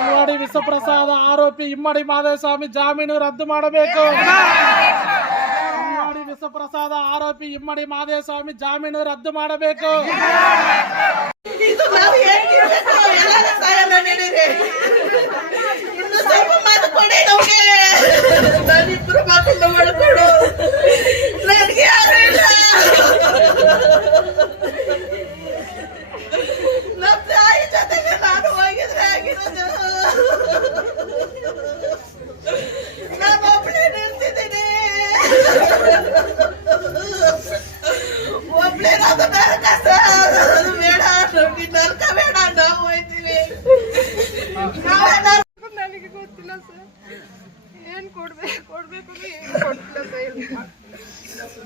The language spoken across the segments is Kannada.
ಇಮ್ಮಡಿ ವಿಷಪ್ರಸಾದ ಆರೋಪಿ ಇಮ್ಮಡಿ ಮಾಧವಸ್ವಾಮಿ ಜಾಮೀನು ರದ್ದು ಮಾಡಬೇಕು ಇಮ್ಮಡಿ ವಿಷಪ್ರಸಾದ ಆರೋಪಿ ಇಮ್ಮಡಿ ಮಾಧವಸ್ವಾಮಿ ಜಾಮೀನು ರದ್ದು ಮಾಡಬೇಕು ಒಬ್ಳೆ ಅದು ನರಕ ಸರ್ ಅದು ಬೇಡ. ನಮ್ಗೆ ನರಕ ಬೇಡ ನಾವು ಹೋಯ್ತೀವಿ. ನಾವೆಲ್ಲ ನನಗೆ ಗೊತ್ತಿಲ್ಲ ಸರ್. ಏನ್ ಕೊಡ್ಬೇಕು? ಕೊಡ್ಬೇಕು ಏನ್ ಕೊಡ್ತಿಲ್ಲ ಸರ್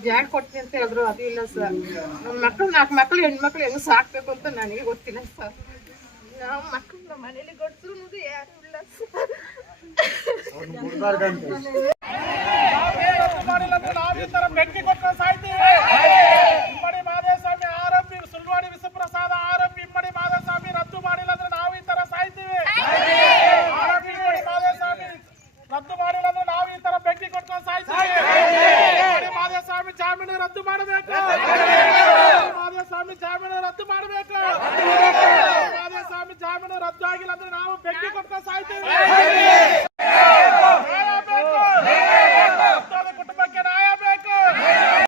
ಜಾಡ್ ಕೊಡ್ತೀನಿ ಅಂತ ಹೇಳಿದ್ರು ಅದು ಇಲ್ಲ ಸರ್. ನಮ್ಮ ಮಕ್ಕಳು ನಾಲ್ಕು ಮಕ್ಕಳು ಹೆಣ್ಮಕ್ಳು ಹೆಂಗ್ ಸಾಕ್ಬೇಕು ಅಂತ ನನಗೆ ಗೊತ್ತಿಲ್ಲ ಸರ್. ನಾವು ಮಕ್ಕಳು ನಮ್ಮ ಮನೇಲಿ ಅನ್ನೋದು ಯಾರು ಇಲ್ಲ ಸರ್. ಈ ತರ ಬೆಂಕಿ ಕೊಟ್ಟು ಸಾಯ್ತೀವಿ ಇಮ್ಮಡಿ ಮಾಧವಸ್ವಾಮಿ ಆರೋಪಿ ಸುಳ್ವಾಡಿ ವಿಷಪ್ರಸಾದ ಆರೋಪಿ ಇಮ್ಮಡಿ ಮಾಧವಸ್ವಾಮಿ ರದ್ದು ಮಾಡಿಲ್ಲ ಅಂದ್ರೆ ನಾವು ಈ ತರ ಸಾಯ್ತೀವಿ ಆರೋಪಿ ಇಮ್ಮಡಿ ಮಾಧವಸ್ವಾಮಿ ರದ್ದು ಮಾಡಿಲ್ಲ ಅಂದ್ರೆ ನಾವು ಈ ತರ ಬೆಂಕಿ ಕೊಟ್ಕೊಂಡು ಸಾಯ್ತೀವಿ ಇಮ್ಮಡಿ ಜಾಮೀನು ರದ್ದು ಮಾಡಬೇಕು ಮಾಧವಸ್ವಾಮಿ ಜಾಮೀನು ರದ್ದು ಮಾಡಬೇಕು ಮಾಧವಸ್ವಾಮಿ ಜಾಮೀನು ರದ್ದು ಆಗಿಲ್ಲ ಅಂದ್ರೆ ನಾವು ಬೆಂಕಿ ಕೊಡ್ತಾ ಸಾಯ್ತೇವೆ.